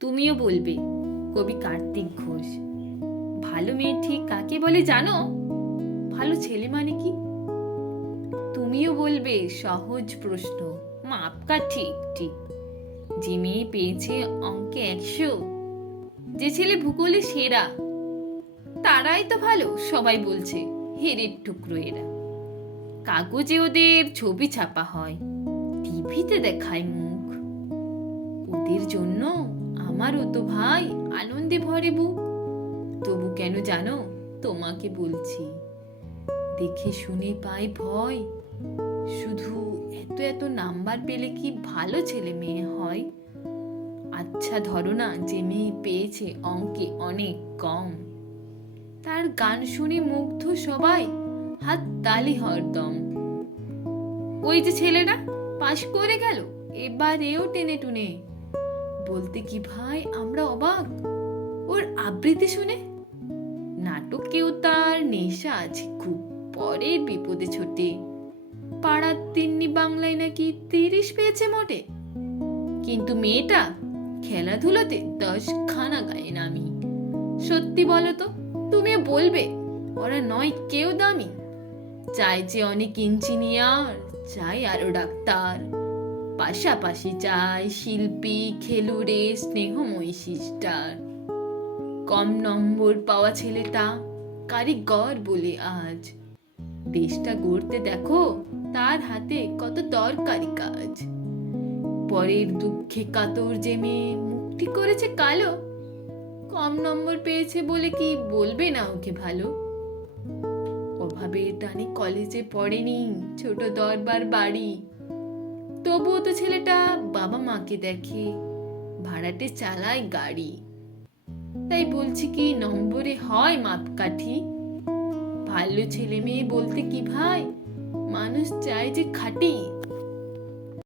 তুমিও বলবে কবি কার্তিক ঘোষ। ভালো মেয়ে ঠিক কাকে বলে জানো? ভালো ছেলে মানে কি? তুমিও বলবে সহজ প্রশ্ন, মাপকাঠি ঠিক। যে মেয়ে পেয়েছে অঙ্কে 100, যে ছেলে ভূগোলে সেরা, তারাই তো ভালো সবাই বলছে। হেরের টুকরো এরা। কাগজে ওদের ছবি ছাপা হয়, টিভিতে দেখায় মুখ। ওদের জন্য আমারও তো ভাই আনন্দে ভরে বুক। তবু কেন জানো তোমাকে বলছি, দেখে শুনে পাই ভয়। শুধু এত এত নাম্বার পেলে কি ভালো ছেলে মেয়ে হয়? আচ্ছা ধরো না, যে মেয়ে পেয়েছে অঙ্কে অনেক কম, তার গান শুনে মুগ্ধ সবাই, হাত তালি হরদম। ওই যে ছেলেটা পাশ করে গেল এবারেও টেনে টুনে, বলতে কি ভাই আমরা অবাক ওর আবৃত্তি শুনে। নাটকেও তার নেশা আছে খুব, পরের বিপদে ছোটে। পাড়ার তিন্নি বাংলায় নাকি 30 পেয়েছে মোটে। কিন্তু মেয়েটা খেলাধুলোতে 10খানা গায়ে নামি। সত্যি বলো তো, তুমি বলবে ওরা নয় কেউ দামি? চাই যে অনেক ইঞ্জিনিয়ার, চাই আরো ডাক্তার, পাশাপাশি চাই শিল্পী, খেলুড়ে, স্নেহময়ী সিস্টার। কম নম্বর পাওয়া ছেলেটা কারিগর বলে আজ দেশটা গড়তে দেখো তার হাতে কত দরকারি কাজ। পরের দুঃখে কাতর যে মেয়ে মুখটি করেছে কালো, কম নম্বর পেয়েছে বলে কি বলবে না ওকে ভালো? অভাবের টানে কলেজে পড়েনি, ছোট দরবার বাড়ি, তবুও তো ছেলেটা বাবা মাকে দেখে, ভাড়াটে চালায় গাড়ি। তাই বলছি কি নম্বরে হয় মাপকাঠি? ভালো ছেলে মেয়ে বলতে কি ভাই, মানুষ চায় যে খাঁটি।